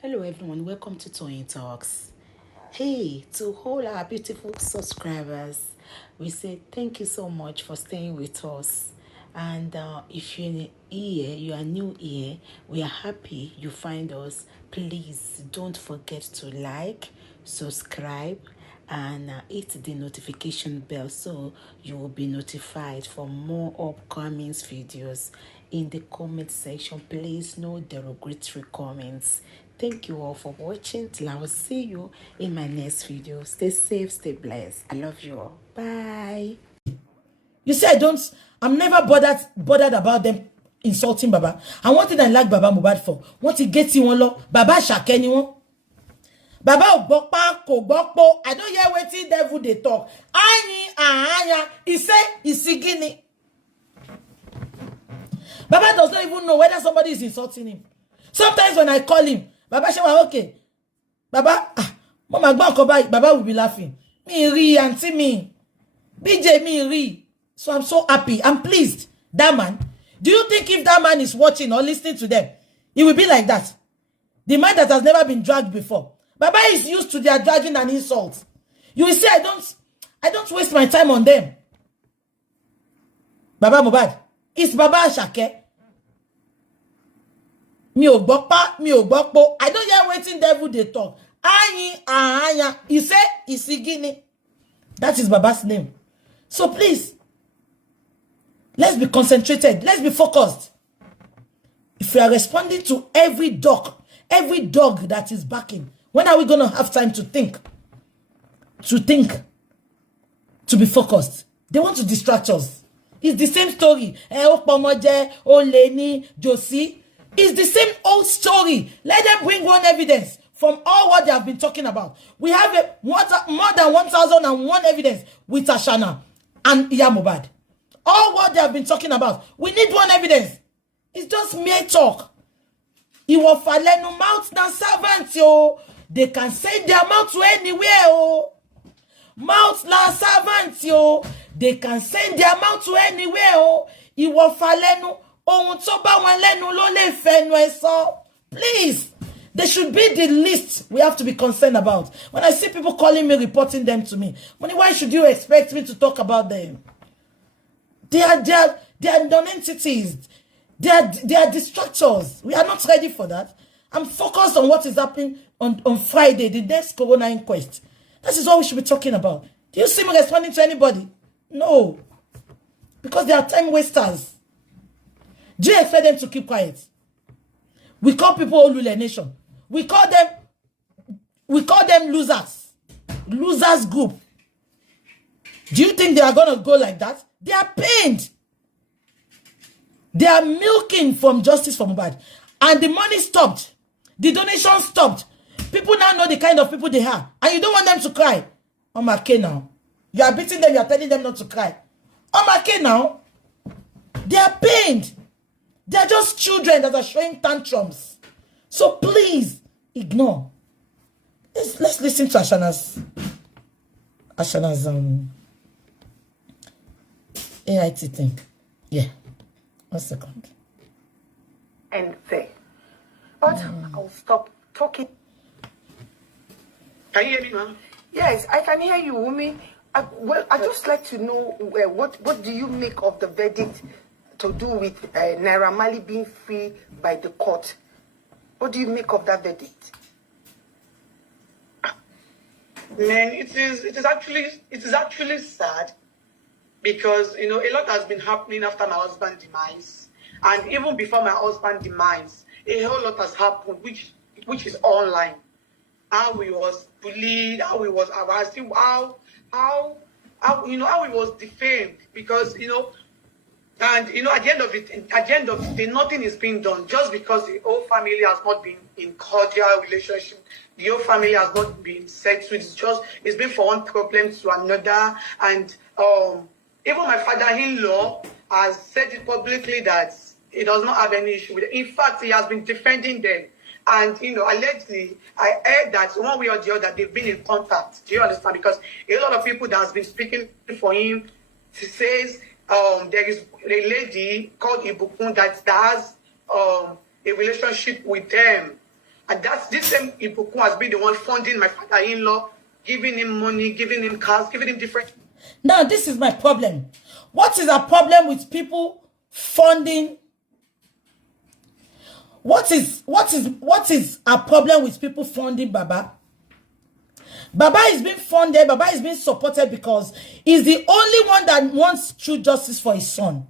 Hello everyone, welcome to Toyeen Talks. Hey, to all our beautiful subscribers, we say thank you so much for staying with us. And if you're here, you are new here, we are happy you find us. Please don't forget to like, subscribe, and hit the notification bell so you will be notified for more upcoming videos. In the comment section, please no derogatory comments. Thank you all for watching. Till I will see you in my next video. Stay safe, stay blessed. I love you all. Bye. You say I'm never bothered about them insulting Baba. And one thing I like Baba Mohbad for, what he gets in one law, Baba Shake anyone. Baba Ogbokpa, Kogbokpo, I don't hear wetin devil they talk. Anya, he say, he's sigini. Baba does not even know whether somebody is insulting him. Sometimes when I call him, Baba Shewa, okay. Baba, Mama Gba, Baba will be laughing. Me ri, auntie me. BJ me ri. So I'm so happy. I'm pleased. That man. Do you think if that man is watching or listening to them, he will be like that? The man that has never been dragged before. Baba is used to their dragging and insults. You will say, I don't waste my time on them. Baba Mohbad. It's Baba Shake. Mi ò gbọ́pọ̀. I don't hear waiting devil they talk. Anya. He say, Isigini. That is Baba's name. So please, let's be concentrated. Let's be focused. If we are responding to every dog that is barking, when are we going to have time to think? To be focused. They want to distract us. It's the same story. Opomoje, Loni, Josie. It's the same old story. Let them bring one evidence from all what they have been talking about. We have more than 1,001 evidence with Ashana and Iyabo. All what they have been talking about. We need one evidence. It's just mere talk. Iwo falenu mouth na servant yo. They can send their mouth to anywhere oh. Mouth na servant yo. They can send their mouth to anywhere oh. Iwo falenu ohun tó bá wọn lẹ́nu ló lè fẹnu ẹ sọ. Please. They should be the least we have to be concerned about. When I see people calling me, reporting them to me, why should you expect me to talk about them? They are non-entities. They are distractors. We are not ready for that. I'm focused on what is happening on Friday, the next Corona inquest. That is what we should be talking about. Do you see me responding to anybody? No. Because they are time wasters. Do you expect them to keep quiet? We call people Olule Nation. We call them losers. Losers group. Do you think they are going to go like that? They are pained. They are milking from justice for Mohbad. And the money stopped. The donation stopped. People now know the kind of people they are. And you don't want them to cry. Okay now. You are beating them. You are telling them not to cry. Okay now. They are pained. They are just children that are showing tantrums. So please, ignore. Let's listen to Ashana's AIT thing. Yeah. 1 second. And say, but I'll stop talking. Can you hear me, ma'am? Yes, I can hear you, Wunmi. I just like to know what do you make of the verdict to do with Naira Marley being free by the court? What do you make of that verdict? Man, it is actually sad because a lot has been happening after my husband's demise, and even before my husband's demise, a whole lot has happened, which is online. How we was bullied, how we was harassed, how he was defamed because And at the end of the day, nothing is being done just because the whole family has not been in cordial relationship. The whole family has not been settled. It's been from one problem to another. And even my father-in-law has said it publicly that he does not have any issue with it. In fact, he has been defending them. And allegedly, I heard that one way or the other they've been in contact. Do you understand? Because a lot of people that has been speaking for him, he says. There is a lady called Ibukun that has a relationship with them. And this same Ibukun has been the one funding my father-in-law, giving him money, giving him cars, giving him different. Now, this is my problem. What is our problem with people funding? What is our problem with people funding Baba? Baba is being funded, Baba is being supported because he's the only one that wants true justice for his son.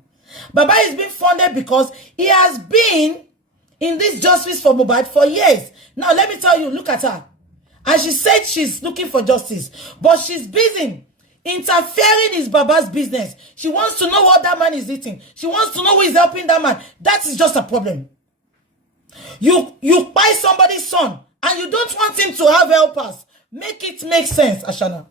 Baba is being funded because he has been in this justice for Mohbad for years. Now, let me tell you, look at her. And she said she's looking for justice, but she's busy interfering in Baba's business. She wants to know what that man is eating. She wants to know who is helping that man. That is just a problem. You buy somebody's son and you don't want him to have helpers. Make it make sense, Ashana.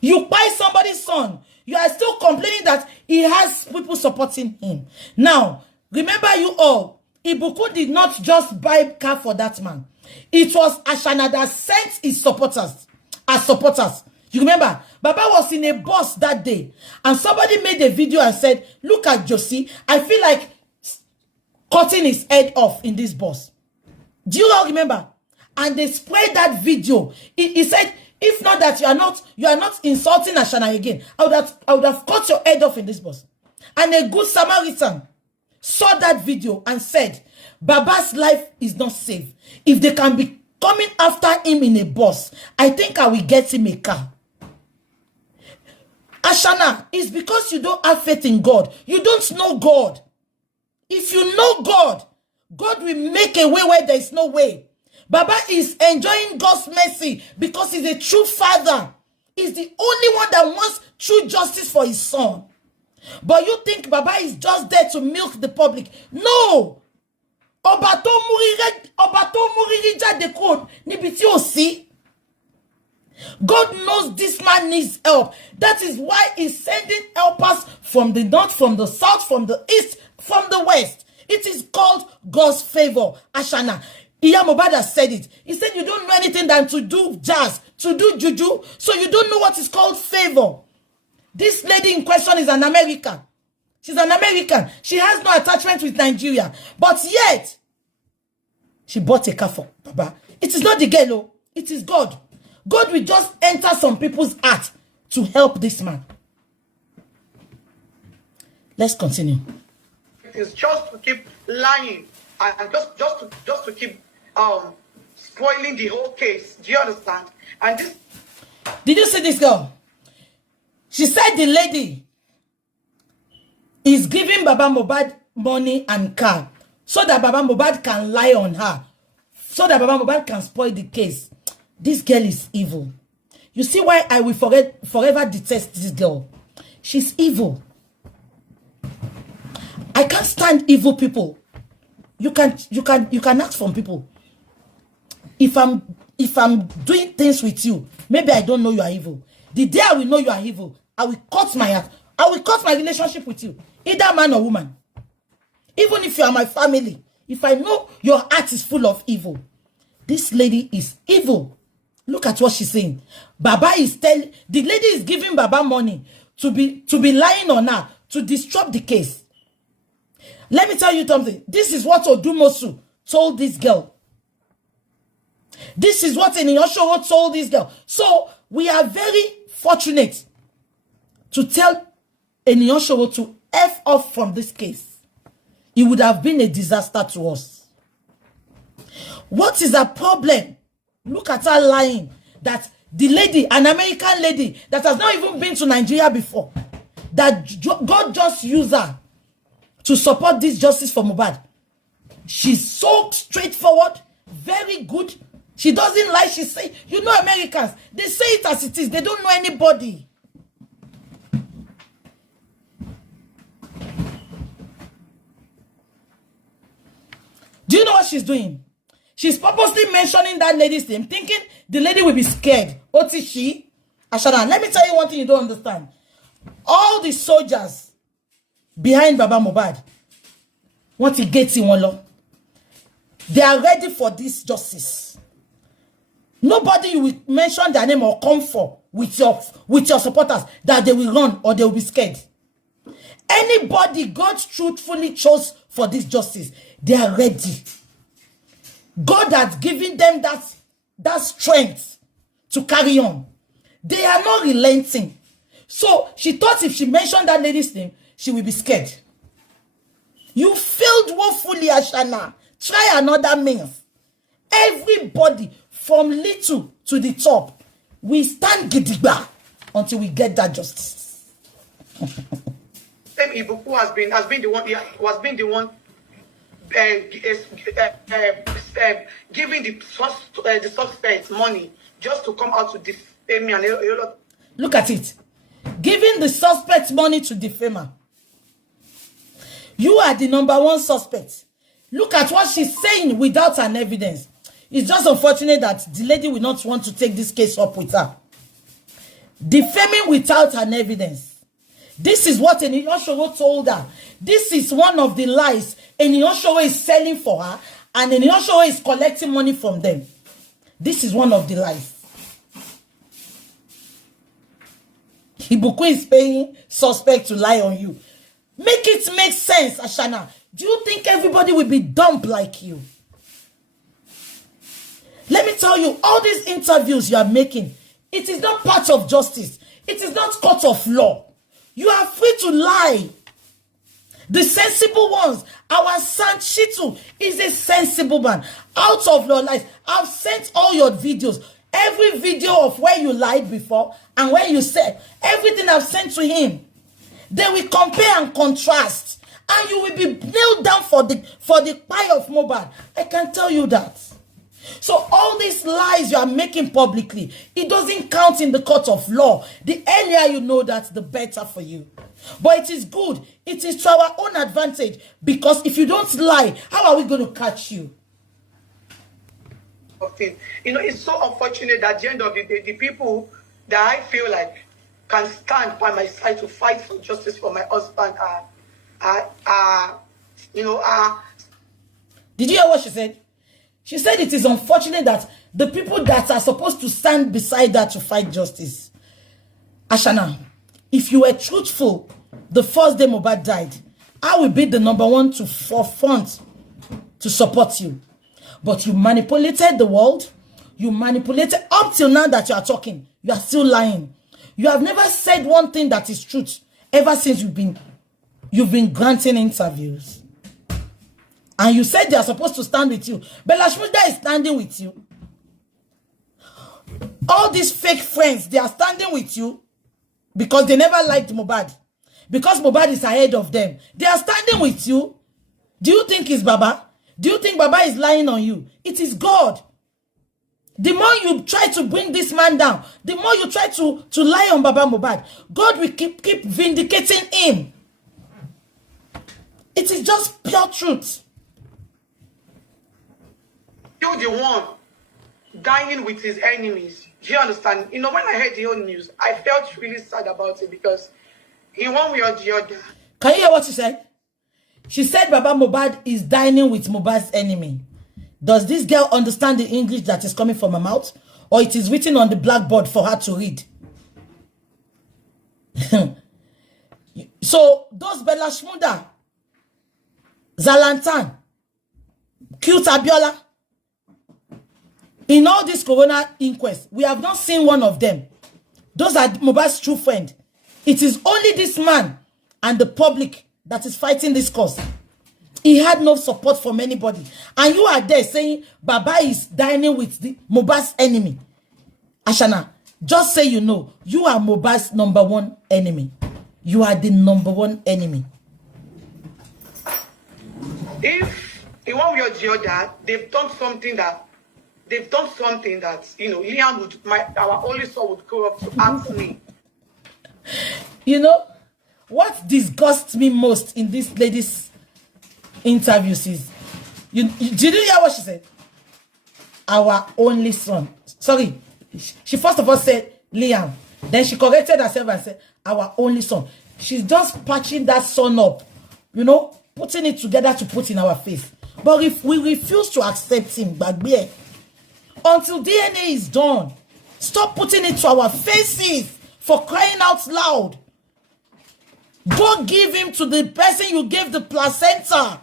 You buy somebody's son. You are still complaining that he has people supporting him. Now, remember you all, Ibukun did not just buy a car for that man. It was Ashana that sent his supporters as supporters. You remember, Baba was in a bus that day. And somebody made a video and said, look at Josie. I feel like cutting his head off in this bus. Do you all remember? And they spread that video. He said, if not that you are not insulting Ashana again, I would have cut your head off in this bus. And a good Samaritan saw that video and said, Baba's life is not safe. If they can be coming after him in a bus, I think I will get him a car. Ashana, it's because you don't have faith in God. You don't know God. If you know God, God will make a way where there is no way. Baba is enjoying God's mercy because he's a true father. He's the only one that wants true justice for his son. But you think Baba is just there to milk the public. No. Obato muriri jade kod nibiti osi. God knows this man needs help. That is why he's sending helpers from the north, from the south, from the east, from the west. It is called God's favor. Ashana. Iyabo said it. He said you don't know anything than to do jazz, to do juju, so you don't know what is called favor. This lady in question is an American. She's an American. She has no attachment with Nigeria. But yet, she bought a car for Baba. It is not the girl, oh. It is God. God will just enter some people's heart to help this man. Let's continue. It is just to keep lying and just to keep spoiling the whole case. Do you understand? And this. Did you see this girl? She said the lady is giving Baba Mohbad money and car so that Baba Mohbad can lie on her, so that Baba Mohbad can spoil the case. This girl is evil. You see why I will forever detest this girl? She's evil. I can't stand evil people. You can ask from people. If I'm doing things with you, maybe I don't know you are evil. The day I will know you are evil, I will cut my relationship with you, either man or woman. Even if you are my family, if I know your heart is full of evil, this lady is evil. Look at what she's saying. Baba is telling, the lady is giving Baba money to be lying on her, to disrupt the case. Let me tell you something. This is what Odumosu told this girl. This is what Eniyoshowo told this girl. So we are very fortunate to tell Eniyoshowo to F off from this case. It would have been a disaster to us. What is the problem? Look at her lying. That the lady, an American lady that has not even been to Nigeria before, that God just used her to support this justice for Mohbad. She's so straightforward, very good. She doesn't lie. She say, you know, Americans, they say it as it is. They don't know anybody. Do you know what she's doing? She's purposely mentioning that lady's name, thinking the lady will be scared. Otishi, Ashana, let me tell you one thing you don't understand. All the soldiers behind Baba Mohbad want to get in one law. They are ready for this justice. Nobody will mention their name or come for with your supporters that they will run or they will be scared. Anybody God truthfully chose for this justice, they are ready. God has given them that strength to carry on. They are not relenting. So she thought if she mentioned that lady's name, she will be scared. You failed woefully, Ashana. Try another means. Everybody from little to the top, we stand gidigba until we get that justice. Ibee has been the one giving the suspects money just to come out to defame me and a lot. Look at it. Giving the suspect money to defame her. You are the number one suspect. Look at what she's saying without an evidence. It's just unfortunate that the lady will not want to take this case up with her. Defaming without an evidence. This is what Eniyoshoro told her. This is one of the lies Eniyoshoro is selling for her, and Eniyoshoro is collecting money from them. This is one of the lies. Bukki is paying suspect to lie on you. Make it make sense, Ashana. Do you think everybody will be dumb like you? Let me tell you, all these interviews you are making, it is not part of justice. It is not court of law. You are free to lie. The sensible ones, our son Shitu is a sensible man. Out of your lies, I've sent all your videos. Every video of where you lied before and where you said, everything I've sent to him. They will compare and contrast. And you will be nailed down for the pie of Mohbad. I can tell you that. So all these lies you are making publicly, it doesn't count in the court of law. The earlier you know that, the better for you. But it is good. It is to our own advantage. Because if you don't lie, how are we going to catch you? You know, it's so unfortunate that at the end of the day, the people that I feel like can stand by my side to fight for justice for my husband Did you hear what she said? She said it is unfortunate that the people that are supposed to stand beside her to fight justice. Ashana, if you were truthful the first day Mohbad died, I will be the number one to forefront to support you. But you manipulated the world. You manipulated up till now that you are talking. You are still lying. You have never said one thing that is truth ever since you've been granting interviews. And you said they are supposed to stand with you. Bella Shmurda is standing with you. All these fake friends, they are standing with you because they never liked Mohbad. Because Mohbad is ahead of them. They are standing with you. Do you think it's Baba? Do you think Baba is lying on you? It is God. The more you try to bring this man down, the more you try to lie on Baba Mohbad, God will keep vindicating him. It is just pure truth. You're the one dying with his enemies. Do you understand? You know, when I heard the old news, I felt really sad about it because in one way or the other. Can you hear what she said? She said Baba Mohbad is dining with Mohbad's enemy. Does this girl understand the English that is coming from her mouth? Or it is written on the blackboard for her to read? So, those Bella Shmurda, Zalantan, Cute Abiola, in all this corona inquest, we have not seen one of them. Those are Mohbad's true friend. It is only this man and the public that is fighting this cause. He had no support from anybody. And you are there saying Baba is dining with the Mohbad's enemy. Ashana, just say you know, you are Mohbad's number one enemy. You are the number one enemy. If in one way or the other, they've done something that, you know, Liam would, our only son would go up to ask me. You know, what disgusts me most in this lady's interviews is, did you hear what she said? Our only son. Sorry, she first of all said Liam. Then she corrected herself and said, our only son. She's just patching that son up, you know, putting it together to put in our face. But if we refuse to accept him, Bagbe, until DNA is done, stop putting it to our faces for crying out loud. Go give him to the person you gave the placenta.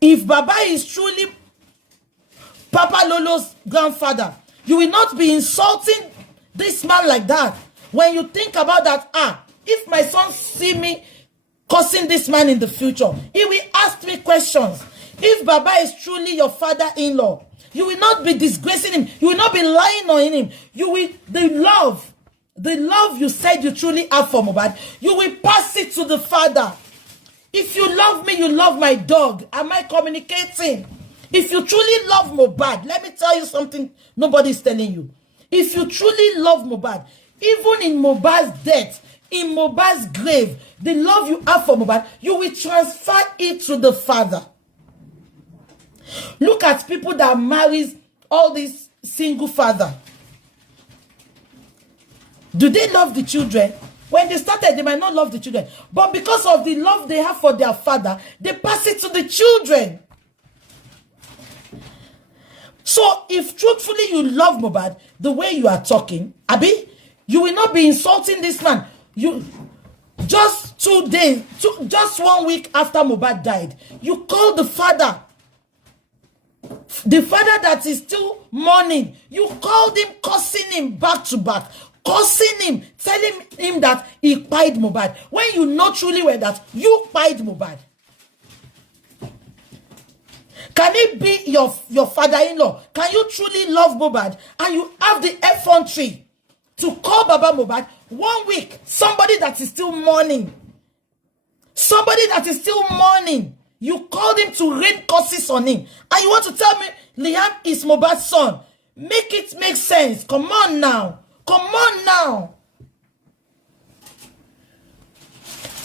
If Baba is truly Papa Lolo's grandfather. You will not be insulting this man like that. When you think about that, if my son see me cursing this man in the future, he will ask me questions. If Baba is truly your father-in-law, you will not be disgracing him. You will not be lying on him. You will, the love you said you truly have for Mohbad, you will pass it to the father. If you love me, you love my dog. Am I communicating? If you truly love Mohbad, let me tell you something nobody is telling you. If you truly love Mohbad, even in Mohbad's death, in Mohbad's grave, the love you have for Mohbad, you will transfer it to the father. Look at people that marries all these single father. Do they love the children? When they started, they might not love the children. But because of the love they have for their father, they pass it to the children. So if truthfully you love Mohbad, the way you are talking, Abi, you will not be insulting this man. You just 2 days, just 1 week after Mohbad died, you called the father. The father that is still mourning, you called him, cursing him back to back, cursing him, telling him that he pied Mohbad. When you know truly well that you pied Mohbad. Can it be your father-in-law? Can you truly love Mohbad and you have the effrontery to call Baba Mohbad 1 week? Somebody that is still mourning. Somebody that is still mourning. You called him to rain curses on him. And you want to tell me Liam is Mohbad's son. Make it make sense. Come on now. Come on now.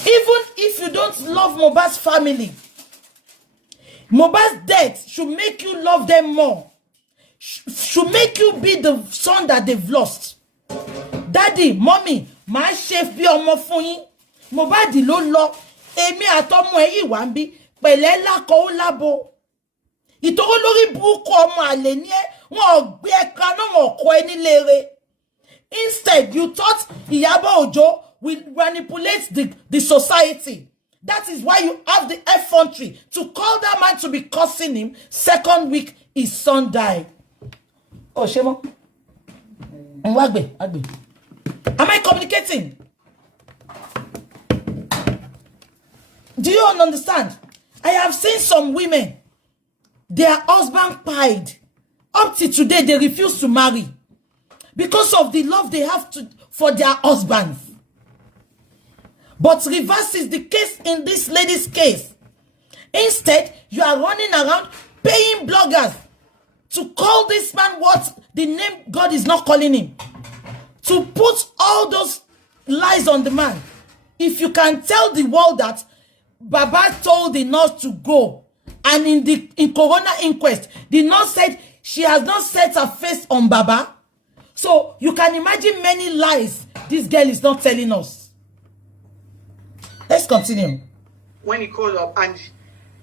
Even if you don't love Mohbad's family, Mohbad's death should make you love them more. Should make you be the son that they've lost. Daddy, mommy, my chef be ọmọ fún yín. Mohbad ló lọ. Èmi àtọmọ ẹ yìí wà ńbí. Pẹ̀lẹ́ lákọ ó lábo. Ìtòrò lórí burúkú ọmọ àlè ní ẹ. Wọ́n gbé ẹ kaná wọn kọ ẹ nílé rẹ̀. Instead, you thought Iyabo Ojo will manipulate the society. That is why you have the effrontery to call that man to be cursing him. 2nd week, his son died. Oh, Shemo. Agbe. Am I communicating? Do you all understand? I have seen some women, their husband pied. Up to today, they refuse to marry. Because of the love they have for their husbands. But reverse is the case in this lady's case. Instead, you are running around paying bloggers to call this man what the name God is not calling him. To put all those lies on the man. If you can tell the world that Baba told the nurse to go, and in Corona inquest, the nurse said she has not set her face on Baba. So you can imagine many lies this girl is not telling us. Let's continue. When he called up, and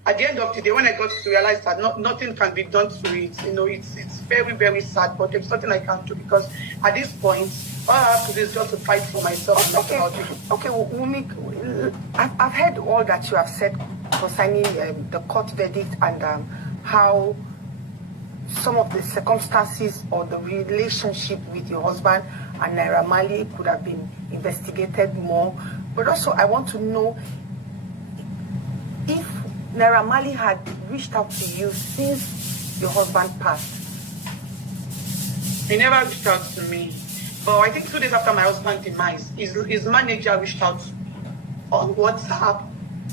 at the end of the day, when I got to realize that nothing can be done to it, you know, it's very, very sad, but there's nothing I can do, because at this point, all I have to do is just to fight for myself. Okay, Wunmi, I've heard all that you have said concerning the court verdict and how some of the circumstances or the relationship with your husband and Naira Marley could have been investigated more. But also, I want to know if Naira Marley had reached out to you since your husband passed. He never reached out to me. But I think 2 days after my husband's demise, his manager reached out on WhatsApp.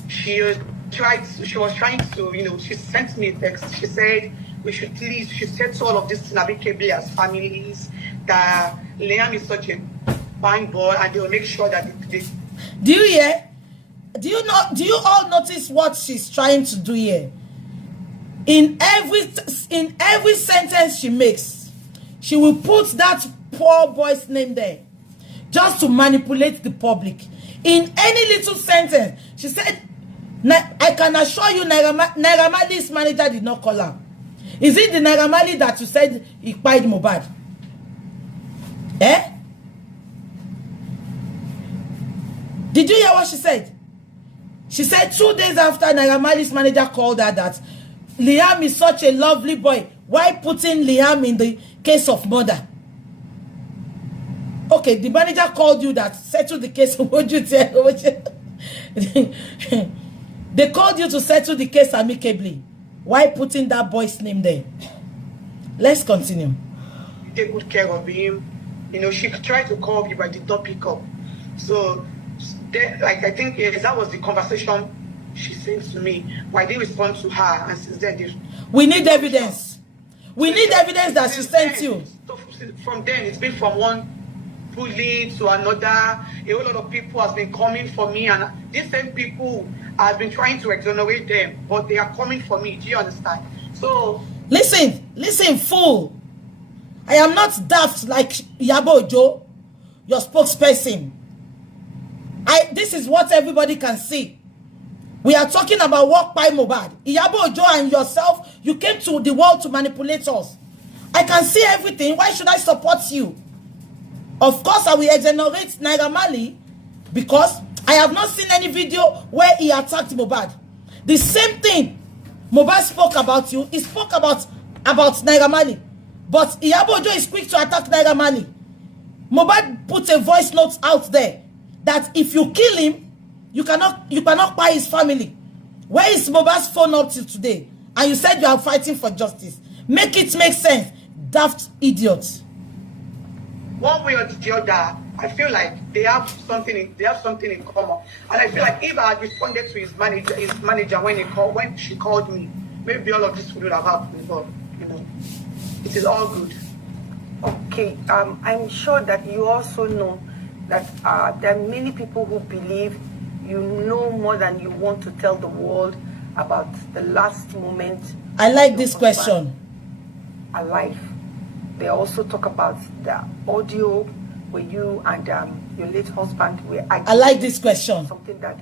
She was trying to, you know, she sent me a text. She said, she said to all of this Nabikebe as families that Liam is such a fine boy and they will make sure that they... Do you hear? Do you all notice what she's trying to do here? In every sentence she makes, she will put that poor boy's name there just to manipulate the public. In any little sentence, she said, I can assure you Naira Marley's manager did not call her. Is it the Naira Marley that you said he pied Mohbad? Eh? Did you hear what she said? She said 2 days after Naira Marley's manager called her that Liam is such a lovely boy. Why putting Liam in the case of murder? Okay, the manager called you that settle the case. What you tell? They called you to settle the case amicably. Why putting that boy's name there? Let's continue. Take good care of him. You know, she tried to call me, but I did not pick up. So, like, I think that was the conversation she sent to me. Why didn't respond to her? And since then, we need evidence. We need evidence that she sent you. So from then, it's been from one bully to another. A whole lot of people has been coming for me, and these same people, I've been trying to exonerate them, but they are coming for me. Do you understand? So listen, fool. I am not daft like Iyabo Ojo, your spokesperson. This is what everybody can see. We are talking about work by Mohbad. Iyabo Ojo and yourself, you came to the world to manipulate us. I can see everything. Why should I support you? Of course, I will exonerate Naira Marley because I have not seen any video where he attacked Mohbad. The same thing Mohbad spoke about you. He spoke about Naira Marley. But Iyabo Ojo is quick to attack Naira Marley. Mohbad put a voice note out there that if you kill him, you cannot buy his family. Where is Mohbad's phone up to today? And you said you are fighting for justice. Make it make sense, daft idiots. One way or the other, I feel like they have something in common. And I feel like if I had responded to his manager when she called me, maybe all of this would have happened. But you know, it is all good. Okay, I'm sure that you also know that there are many people who believe you know more than you want to tell the world about the last moment. I like this question. Alive. They also talk about the audio where you and your late husband were arguing. I like this question. Something that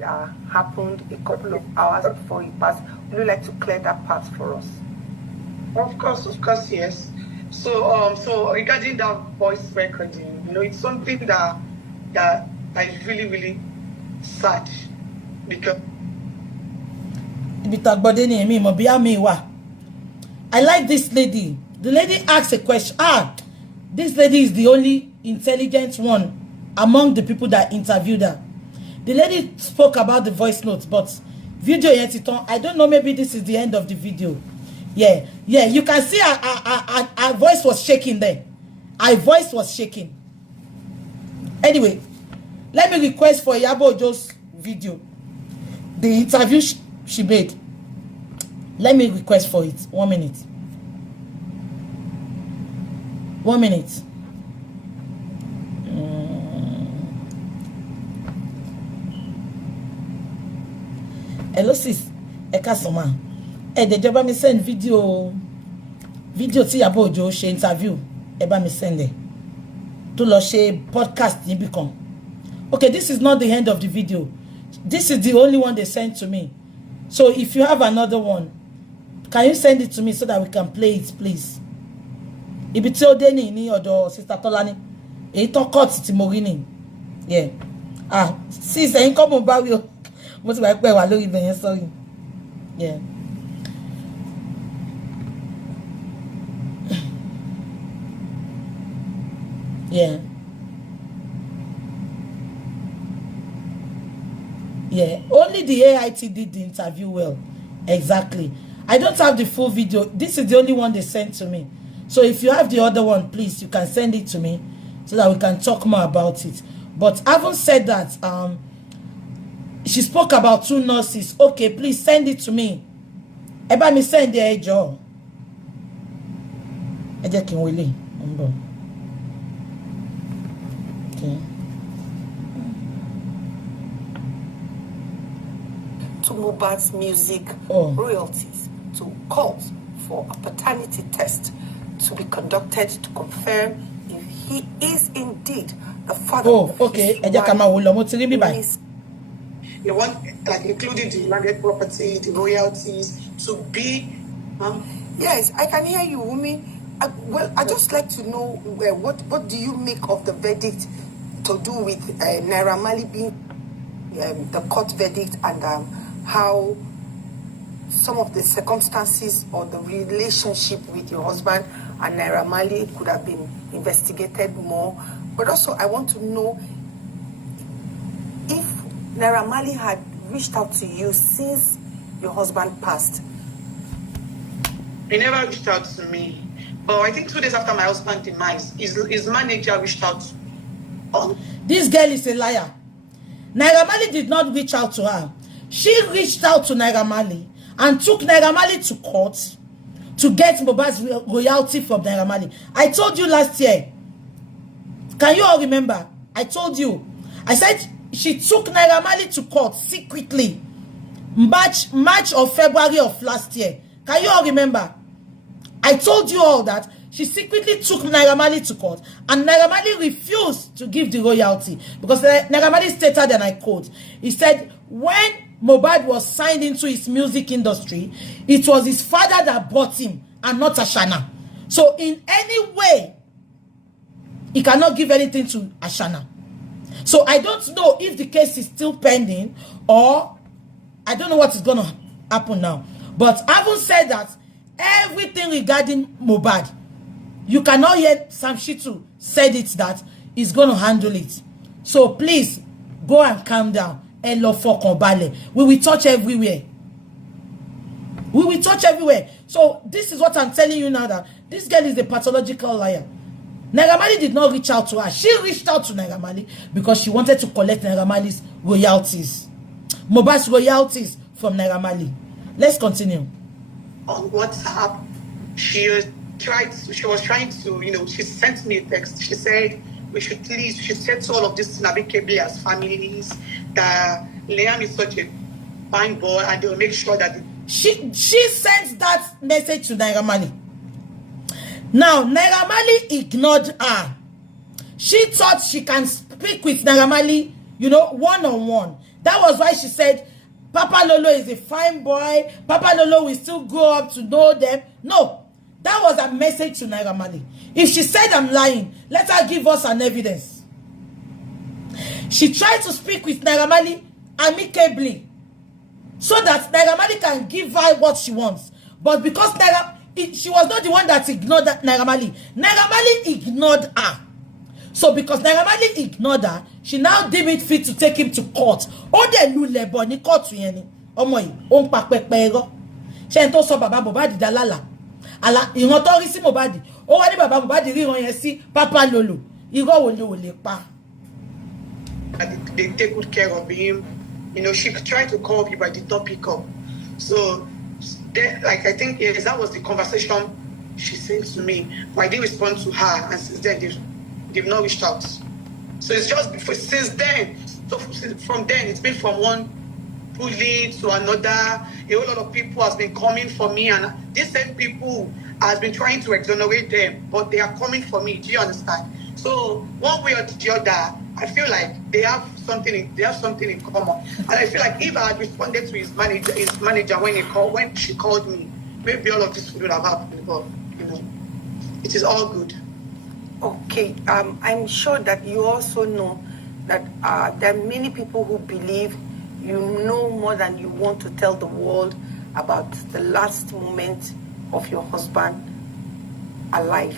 happened a couple of hours before he passed. Would you like to clear that part for us? Of course, yes. So regarding that voice recording, you know, it's something that is really, really sad because I like this lady. The lady asked a question. This lady is the only intelligent one among the people that interviewed her. The lady spoke about the voice notes, but video yet I don't know, maybe this is the end of the video. Yeah, you can see her voice was shaking there. Her voice was shaking. Anyway, let me request for Iyabo Ojo's video. The interview she made. Let me request for it. 1 minute. 1 minute. Hello sis. Ekasoma. The job me send video tí Iyabo Ojo ṣe interview. Eba me send it. To lo ṣe podcast ni become. Okay, this is not the end of the video. This is the only one they sent to me. So if you have another one, can you send it to me so that we can play it, please? Ibi tí ó dé ní ọ̀dọ̀ Sister Tolani. Èyí tó cut tí mo rí ni. Yeah. Sis, ẹ̀yin kọ́ mo bá wí o. Mo ti wá pẹ́ wà lórí ibẹ̀ yẹn, sorry. Yeah. Yeah. Yeah. Only the AIT did the interview well. Exactly. I don't have the full video. This is the only one they sent to me. So if you have the other one, please, you can send it to me so that we can talk more about it. But having said that, she spoke about 2 nurses. Okay, please send it to me. Eba mi send the job. Okay. To Mohbad's music royalties to calls for a paternity test to be conducted to confirm if he is indeed the father of okay. his wife. They want, like, including the landed property, the royalties, to be... Yes, I can hear you, Wunmi. I just like to know what do you make of the verdict to do with Naira Marley being the court verdict and how some of the circumstances or the relationship with your husband and Naira Marley could have been investigated more. But also, I want to know if Naira Marley had reached out to you since your husband passed. He never reached out to me. But I think 2 days after my husband's demise, his manager reached out. This girl is a liar. Naira Marley did not reach out to her. She reached out to Naira Marley and took Naira Marley to court to get Mohbad's royalty from Naira Marley. I told you last year. Can you all remember? I told you. I said she took Naira Marley to court secretly. March or February of last year. Can you all remember? I told you all that she secretly took Naira Marley to court and Naira Marley refused to give the royalty because Naira Marley stated, and I quote, he said, when Mohbad was signed into his music industry, it was his father that brought him and not Ashana. So in any way, he cannot give anything to Ashana. So I don't know if the case is still pending or I don't know what is going to happen now. But having said that, everything regarding Mohbad, you cannot hear Sam Shitu said it that he's going to handle it. So please go and calm down. We will touch everywhere. We will touch everywhere. So this is what I'm telling you now, that this girl is a pathological liar. Naira Marley did not reach out to her. She reached out to Naira Marley because she wanted to collect Naira Marley's royalties. Mohbad's royalties from Naira Marley. Let's continue. On WhatsApp, she was trying to, she sent me a text. She said, we should settle all of this in Ibee as families, that Liam is such a fine boy, and they'll make sure that... She sent that message to Naira Marley. Now, Naira Marley ignored her. She thought she can speak with Naira Marley, one-on-one. That was why she said, Papa Lolo is a fine boy. Papa Lolo will still grow up to know them. No, that was a message to Naira Marley. If she said I'm lying, let her give us an evidence. She tried to speak with Naira Marley amicably so that Naira Marley can give her what she wants. But because she was not the one that ignored Naira Marley. Naira Marley ignored her. So because Naira Marley ignored her, she now deemed it fit to take him to court. O de lu lebo ni court yẹn ni. Ọmọ yìí, ó ń pa pẹpẹ irọ́. Ṣé n tó sọ bàbá Mohbad dálálà. Àlà ìran tó rí sí Mohbad. Ó wá ní bàbá Mohbad rí ìran yẹn sí Papa Lolo. Irọ́ wo ló lè pa. They take good care of him. She tried to call people, but did not pick up. So then, I think that was the conversation she sent to me. But I didn't respond to her, and since then they've not reached out. So it's just since then. So from then, it's been from one bully to another. A whole lot of people has been coming for me, and these same people has been trying to exonerate them, but they are coming for me. Do you understand? So one way or the other, I feel like they have something in common. And I feel like if I had responded to his manager when she called me, maybe all of this would have happened. But it is all good. Okay, I'm sure that you also know that there are many people who believe you know more than you want to tell the world about the last moment of your husband alive.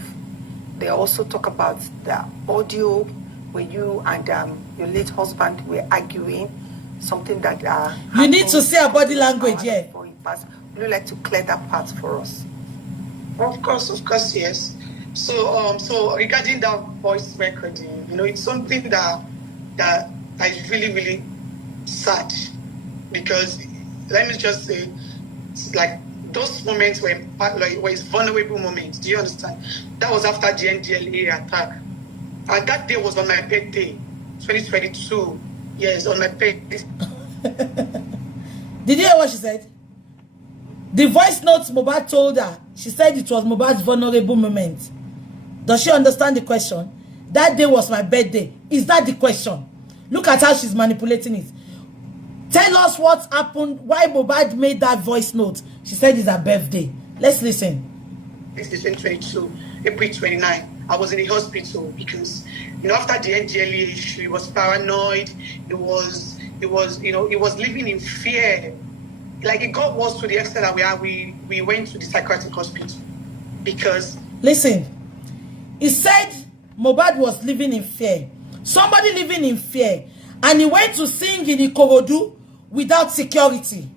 They also talk about the audio where you and your late husband were arguing, something that you need to see a body language, yeah. Would you like to clear that part for us? Of course, yes. So regarding that voice recording, it's something that is really, really sad, because let me just say, it's like those moments were vulnerable moments. Do you understand? That was after the NDLA attack. And that day was on my birthday, 2022. Yes, on my birthday. Did you hear what she said? The voice notes Mohbad told her, she said it was Mohbad's vulnerable moment. Does she understand the question? That day was my birthday. Is that the question? Look at how she's manipulating it. Tell us what happened, why Mohbad made that voice note. She said it's her birthday. Let's listen. It's 2022, April 29. I was in the hospital because, after the NDLA issue, he was paranoid. He was living in fear. like it got worse to the extent that we went to the psychiatric hospital because listen, he said Mohbad was living in fear. Somebody living in fear, and he went to sing in Ikorodu without security.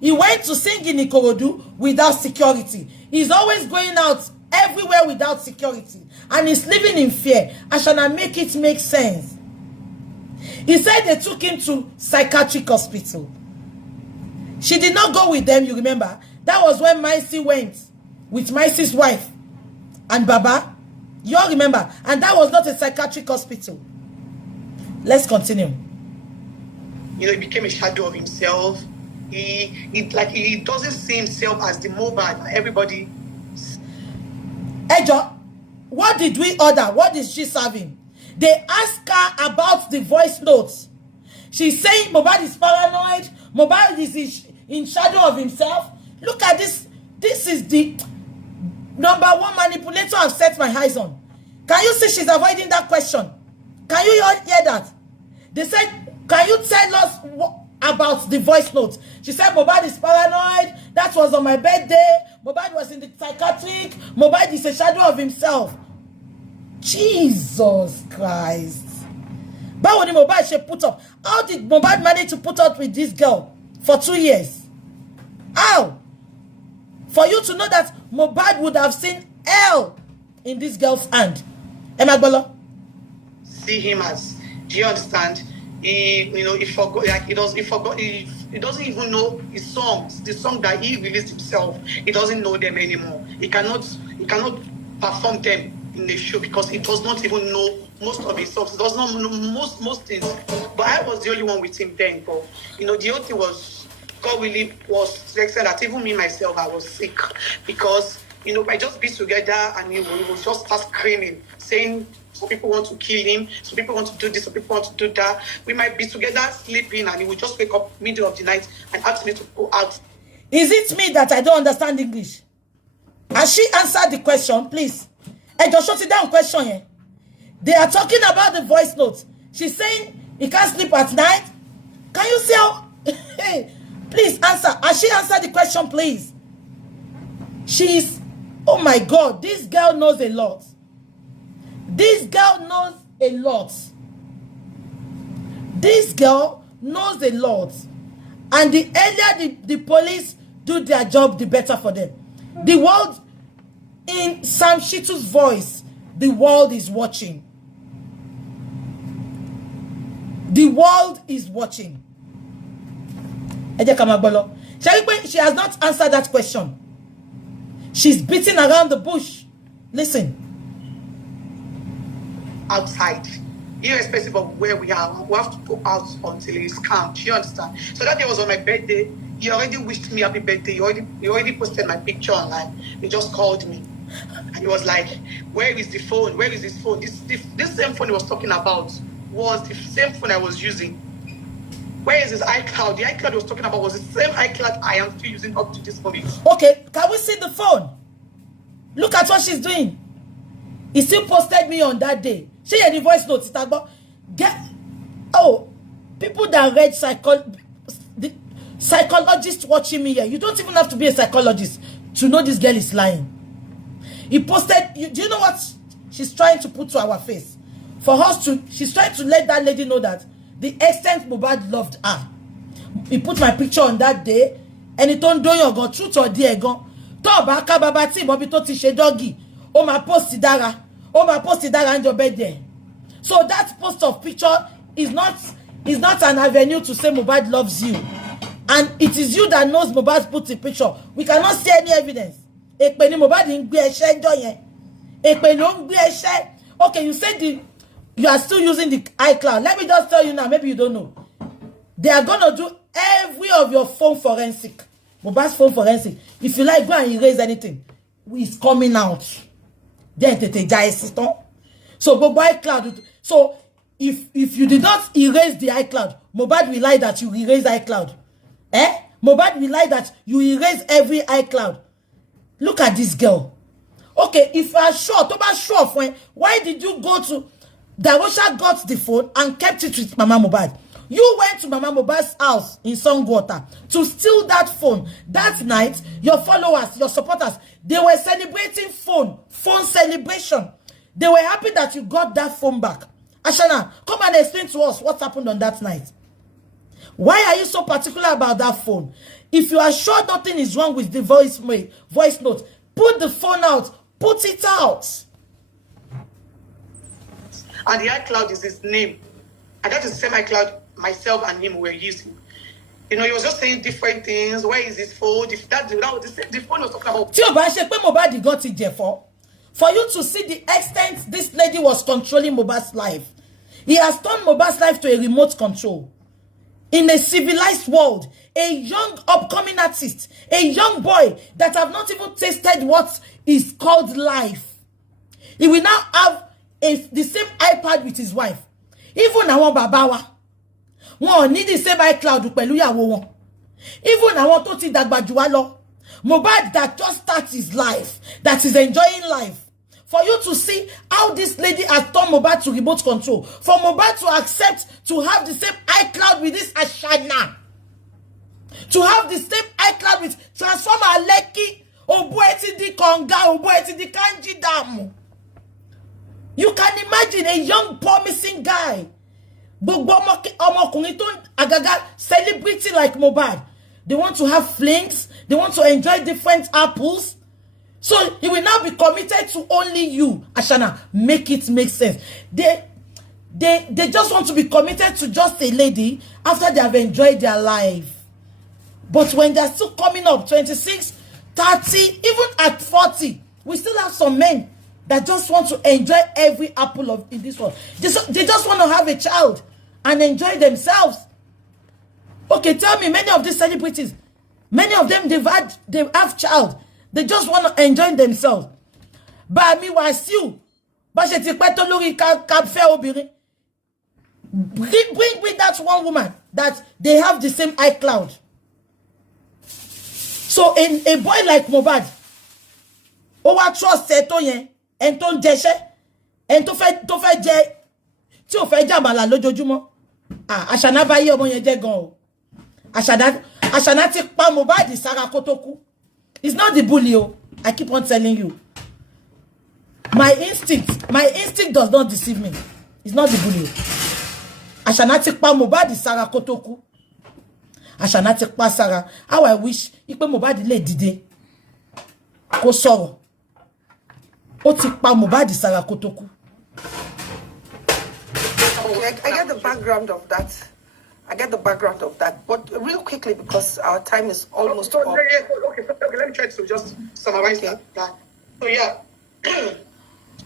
He went to sing in Ikorodu without security. He's always going out everywhere without security, and he's living in fear. I shall not make it make sense. He said they took him to psychiatric hospital. She did not go with them, you remember? That was when Maisi went with Maisi's wife and Baba. You all remember? And that was not a psychiatric hospital. Let's continue. You know, he became a shadow of himself. He doesn't see himself as the Mohbad. Everybody. Ejo, what did we order? What is she serving? They asked her about the voice notes. She's saying Mohbad is paranoid. Mohbad is in shadow of himself. Look at this. This is the number one manipulator I've set my eyes on. Can you see she's avoiding that question? Can you hear that? They said, can you tell us about the voice notes? She said Mohbad is paranoid. That was on my birthday. Mohbad was in the psychiatric. Mohbad is a shadow of himself. Jesus Christ. But when Mohbad she put up, how did Mohbad manage to put up with this girl for 2 years? How? For you to know that Mohbad would have seen hell in this girl's hand. Emma Bolo. See him as, do you understand? He forgot, like he doesn't even know his songs, the song that he released himself. He doesn't know them anymore. He cannot perform them in the show because he does not even know most of his songs. He does not know most things. But I was the only one with him then. But the only thing was, God really was to the extent that even me myself, I was sick because I just be together and he would just start screaming, saying some people want to kill him, some people want to do this, some people want to do that. We might be together sleeping and he would just wake up middle of the night and ask me to go out. Is it me that I don't understand English? Has she answered the question, please? Hey, just shut it down question here. They are talking about the voice notes. She's saying he can't sleep at night. Can you see how? Hey, please answer. Has she answered the question, please? She's, oh my God, this girl knows a lot. This girl knows a lot. This girl knows a lot. And the earlier the police do their job, the better for them. The world, in Sam Shitu's voice, the world is watching. The world is watching. She has not answered that question. She's beating around the bush. Listen. Outside, irrespective of where we are, we have to go out until it's calm. Do you understand? So that day was on my birthday. He already wished me happy birthday. He already posted my picture online. He just called me. And he was like, where is the phone? Where is his phone? This same phone he was talking about was the same phone I was using. Where is his iCloud? The iCloud he was talking about was the same iCloud I am still using up to this moment. Okay, can we see the phone? Look at what she's doing. He still posted me on that day. She had the voice notes. People that read psychologists watching me here. You don't even have to be a psychologist to know this girl is lying. He posted. Do you know what she's trying to put to our face? She's trying to let that lady know that the extent Mohbad loved her. He put my picture on that day, and it don't do your go truth or dare go. Toba kababati bobi to ti she doggy. Oh my post dara. Oh my post dara and your bed there. So that post of picture is not an avenue to say Mohbad loves you. And it is you that knows Mohbad put the picture. We cannot see any evidence. Okay, you said you are still using the iCloud. Let me just tell you now, maybe you don't know. They are going to do every of your phone forensic. Mohbad's phone forensic. If you like, go and erase anything. It's coming out. Then so iCloud. So if you did not erase the iCloud, Mohbad will lie that you erase iCloud. Mohbad will lie that you erase every iCloud. Look at this girl. Okay, if you are sure, why did you go to Darosha got the phone and kept it with Mama Mohbad? You went to Mama Mohbad's house in Songwater to steal that phone. That night, your followers, your supporters, they were celebrating phone celebration. They were happy that you got that phone back. Ashana, come and explain to us what happened on that night. Why are you so particular about that phone? If you are sure nothing is wrong with the voice note, put the phone out. Put it out. And the iCloud is his name. And that is the same iCloud myself and him were using. You know, he was just saying different things. Where is his phone? If that the phone was talking about. Tí o bá ṣe pé Mohbad got it jẹ for you to see the extent this lady was controlling Mohbad's life. He has turned Mohbad's life to a remote control. In a civilized world, a young upcoming artist, a young boy that have not even tasted what is called life. He will now have the same iPad with his wife. Even àwọn bàbá wa, wọn need the same iCloud pẹ̀lú ìyàwó wọn. Even àwọn tó ti dàgbà jù wá lọ. Mohbad that just starts his life, that is enjoying life. For you to see how this lady has turned Mohbad to remote control. For Mohbad to accept to have the same iCloud with this Ashana. To have the same iCloud with Transformer Aleki, Obueti di Konga, Obueti di Kanji Damu. You can imagine a young promising guy. Agaga celebrity like Mohbad. They want to have flings. They want to enjoy different apples. So he will now be committed to only you, Ashana. Make it make sense. They just want to be committed to just a lady after they have enjoyed their life. But when they're still coming up, 26, 30, even at 40, we still have some men that just want to enjoy every apple in this world. They just want to have a child and enjoy themselves. Okay, tell me, many of these celebrities, many of them, they have child. They just want to enjoy themselves. But me was you. But she bring with that one woman that they have the same iCloud. So in a boy like Mohbad, what trust seto yen, en ton jeshe, en to fe je, ti o fe jamala lójoojúmọ́. Ashana bayi ọmọ yen je gan o. Ashana ti pa Mohbad sára kó tó kú. It's not the bully, oh. I keep on telling you. My instinct does not deceive me. It's not the bully. Ashana ti pa Mohbad sára kó tó kú. Ashana ti pa sára. How I wish ipe Mohbad lè dìde. Kó sọ̀rọ̀. Ó ti pa Mohbad sára kó tó kú. I get the background of that. But real quickly, because our time is almost up. Okay, let me try to just summarize that. So yeah.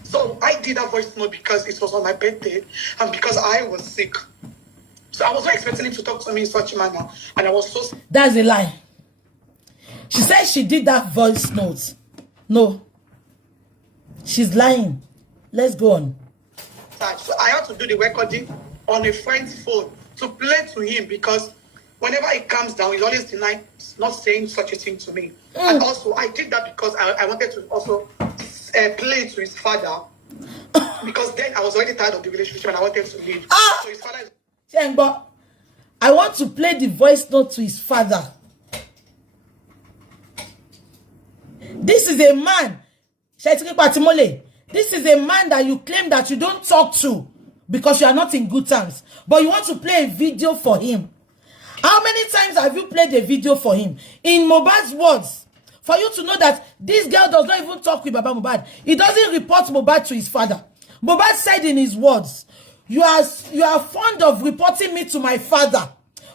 So I did that voice note because it was on my birthday and because I was sick. So I was not expecting him to talk to me in such a manner. And I was so... That's a lie. She said she did that voice note. No. She's lying. Let's go on. So I had to do the recording on a friend's phone to play to him because whenever he comes down, he's always denying, not saying such a thing to me. And also, I did that because I wanted to also play to his father because then I was already tired of the relationship and I wanted to leave. So his father is... I want to play the voice note to his father. This is a man. This is a man that you claim that you don't talk to because you are not in good terms. But you want to play a video for him. How many times have you played a video for him? In Mohbad's words, for you to know that this girl does not even talk with Baba Mohbad. He doesn't report Mohbad to his father. Mohbad said in his words, you are fond of reporting me to my father.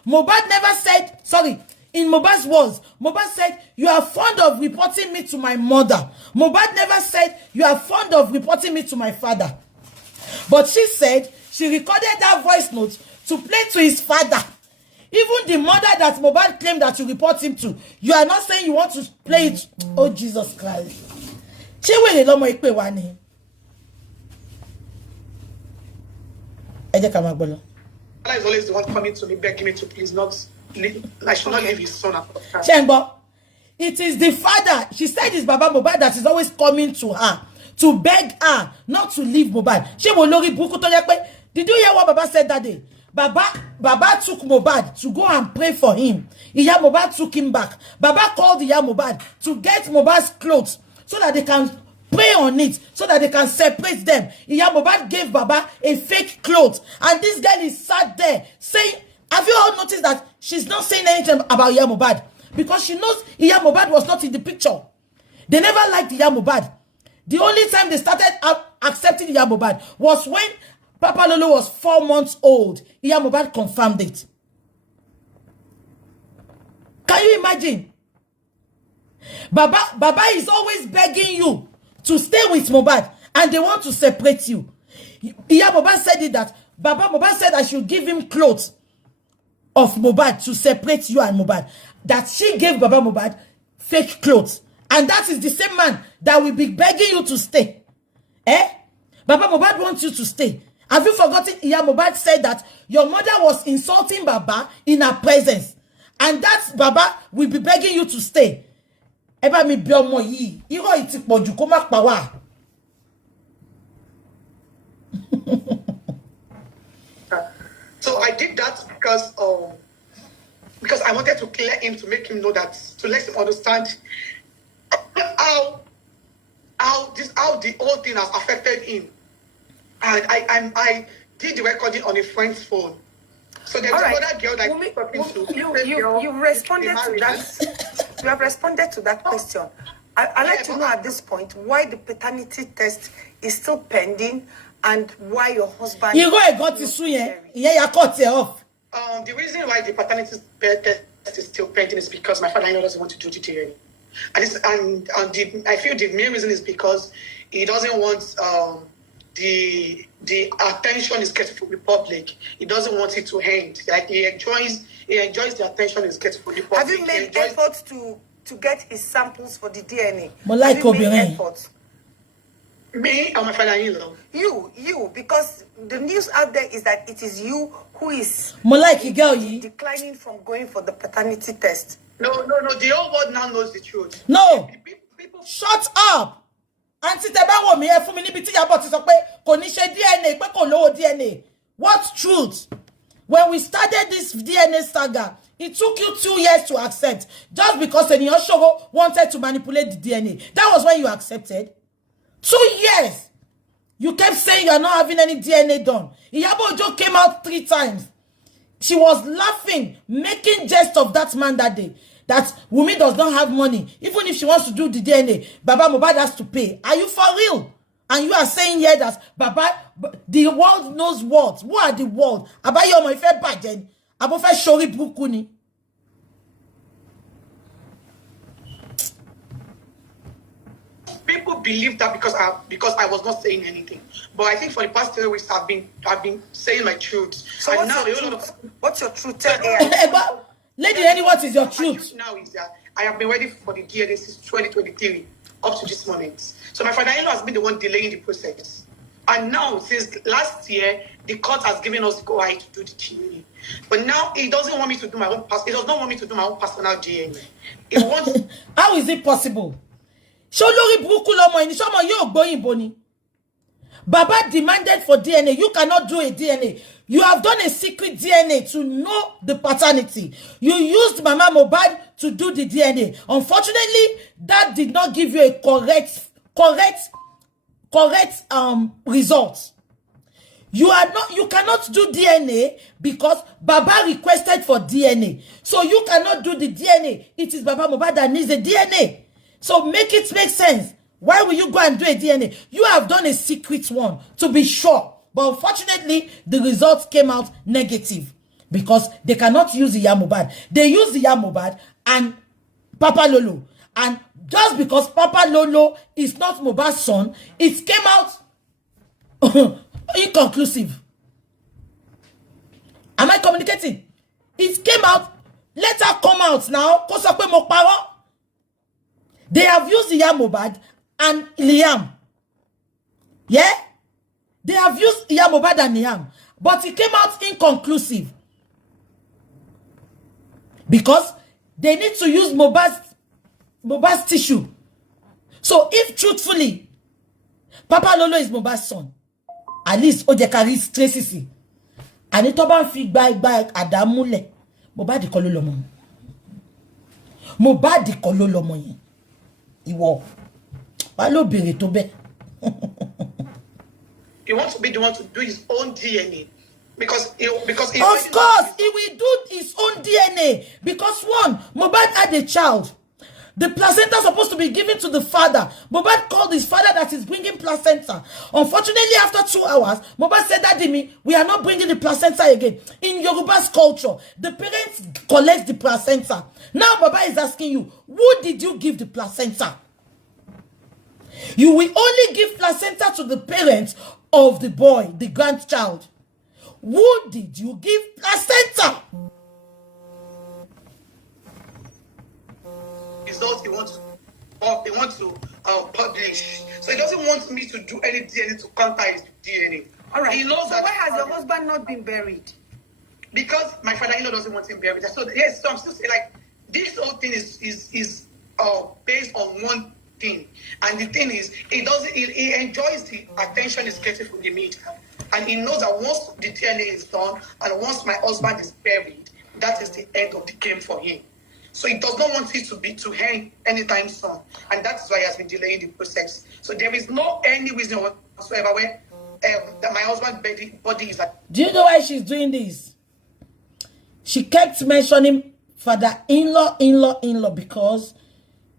Mohbad never said, sorry, in Mohbad's words, Mohbad said, you are fond of reporting me to my mother. Mohbad never said, you are fond of reporting me to my father. But she said, she recorded that voice note to play to his father. Even the mother that Mohbad claimed that you report him to, you are not saying you want to play it. Oh, Jesus Christ. She will allow my pay one. Father is always the one coming to me, begging me to please not leave. I should not leave his son. Chamber. It is the father. She said it's Baba Mohbad that is always coming to her to beg her not to leave Mohbad. Did you hear what Baba said that day? Baba took Mohbad to go and pray for him. Iya Mohbad took him back. Baba called Iya Mohbad to get Mohbad's clothes so that they can pray on it, so that they can separate them. Iya Mohbad gave Baba a fake clothes, and this girl is sat there saying, have you all noticed that she's not saying anything about Iya Mohbad? Because she knows Iya Mohbad was not in the picture. They never liked Iya Mohbad. The only time they started accepting Iya Mohbad was when Papa Lolo was 4 months old. Iya Mohbad confirmed it. Can you imagine? Baba is always begging you to stay with Mohbad, and they want to separate you. Iya Mohbad said it that Baba Mohbad said I should give him clothes of Mohbad to separate you and Mohbad. That she gave Baba Mohbad fake clothes. And that is the same man that will be begging you to stay. Eh? Baba Mohbad wants you to stay. Have you forgotten? Iya Mohbad said that your mother was insulting Baba in her presence. And that Baba will be begging you to stay. Eba mi bi omo yi. Iro iti poju ko ma pa wa. So I did that because I wanted to clear him, to make him know that, to let him understand how the whole thing has affected him. And I did the recording on a friend's phone. So there's another girl that Wunmi, you responded to that. You have responded to that question. I'd like to know at this point why the paternity test is still pending and why your husband. You go and got this yeah, you cut it off. The reason why the paternity test is still pending is because my father-in-law doesn't want to do the DNA. I feel the main reason is because he doesn't want the attention is getting from the public. He doesn't want it to end. Like he enjoys the attention is getting from the public. Have you made efforts to get his samples for the DNA? Have you made efforts? Me or my father-in-law? You, because the news out there is that it is you who is declining from going for the paternity test. No. The whole world now knows the truth. No. People, shut up. Auntie Teba wo mi e fún mi níbi tí Iyabo ti sọ pé kò ní ṣe DNA, pé kò lówó DNA. What truth? When we started this DNA saga, it took you 2 years to accept. Just because Eniyan Shogo wanted to manipulate the DNA. That was when you accepted. 2 years. You kept saying you are not having any DNA done. Iyabo Ojo came out 3 times. She was laughing, making jest of that man that day. That Wunmi does not have money. Even if she wants to do the DNA, Baba Mohbad has to pay. Are you for real? And you are saying here that Baba, the world knows what? Who are the world? Abayomo ife bajen. Abo fe shori buku ni. People believe that because I was not saying anything. But I think for the past 3 weeks I've been saying my truth. So and what's your truth? Tell AI. Lady Annie, what is your truth? Now is that I have been ready for the DNA since 2023 up to this moment. So my father-in-law has been the one delaying the process. And now, since last year, the court has given us the go-ahead to do the DNA. But now he doesn't want me to do my own he does not want me to do my own personal DNA. He wants. How is it possible? Sholori buruku lomo ini somo yo gboyinbo ni. Baba demanded for DNA. You cannot do a DNA. You have done a secret DNA to know the paternity. You used Mama Mohbad to do the DNA. Unfortunately, that did not give you a correct result. You cannot do DNA because Baba requested for DNA. So you cannot do the DNA. It is Baba Mohbad that needs the DNA. So make it make sense. Why will you go and do a DNA? You have done a secret one to be sure. But unfortunately, the results came out negative because they cannot use the Iya Mohbad. They use the Iya Mohbad and Papa Lolo. And just because Papa Lolo is not Mohbad's son, it came out inconclusive. Am I communicating? It came out. Let her come out now. They have used the Iya Mohbad and Liam. Yeah? They have used Iya Mohbad and Liam. But it came out inconclusive. Because they need to use Mohbad's tissue. So if truthfully, Papa Lolo is Mohbad's son, at least Ojekari Tracy, Àní tó bá ń fi gba àdámúlẹ̀, Mohbad kọ́ ló lọ́mọ. Mohbad kọ́ ló lọ́mọ yẹn. Ìwọ. Wá ló béèrè tó bẹ́ẹ̀. He wants to be the one to do his own DNA. Because of course, he will do his own DNA. Because one, Mohbad had a child. The placenta is supposed to be given to the father. Mohbad called his father that is bringing placenta. Unfortunately, after 2 hours, Mohbad said, Daddy, we are not bringing the placenta again. In Yoruba's culture, the parents collect the placenta. Now, Baba is asking you, who did you give the placenta? You will only give placenta to the parents of the boy, the grandchild. Who did you give placenta? Results he wants to publish. So he doesn't want me to do any DNA to counter his DNA. All right. He knows so that. Why has your husband not been buried? Because my father-in-law doesn't want him buried. So yes, so I'm still saying like this whole thing is based on one thing, and the thing is he enjoys the attention he's getting from the media, and he knows that once the DNA is done and once my husband is buried, that is the end of the game for him. So he does not want it to end anytime soon, and that's why he has been delaying the process. So there is no any reason whatsoever where that my husband's body is like. Do you know why she's doing this? She kept mentioning father-in-law, because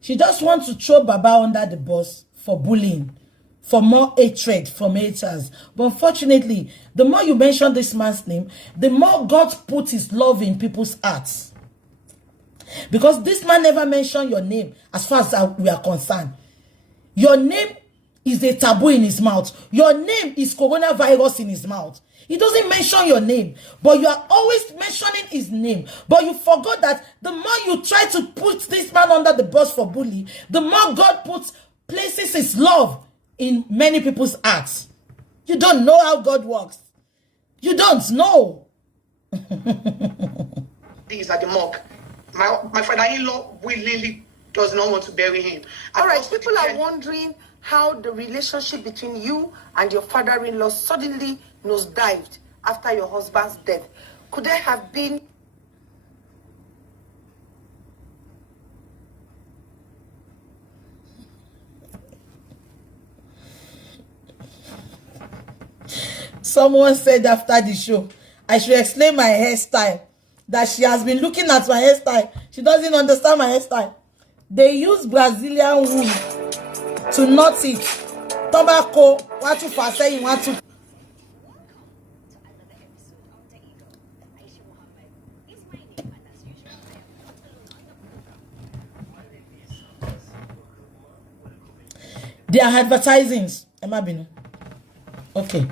she just wants to throw Baba under the bus for bullying, for more hatred from haters. But unfortunately, the more you mention this man's name, the more God puts his love in people's hearts. Because this man never mentioned your name as far as we are concerned. Your name is a taboo in his mouth. Your name is coronavirus in his mouth. He doesn't mention your name, but you are always mentioning his name. But you forgot that the more you try to put this man under the bus for bullying, the more God places his love in many people's hearts. You don't know how God works. You don't know. These are the mock. My father-in-law willingly does not want to bury him. All right, people are wondering how the relationship between you and your father-in-law suddenly nosedived after your husband's death. Could there have been... Someone said after the show, I should explain my hairstyle. That she has been looking at my hairstyle. She doesn't understand my hairstyle. They use Brazilian wool to knot it. Tobacco, what to say you want to. They are advertisings. Emma Binu. Okay.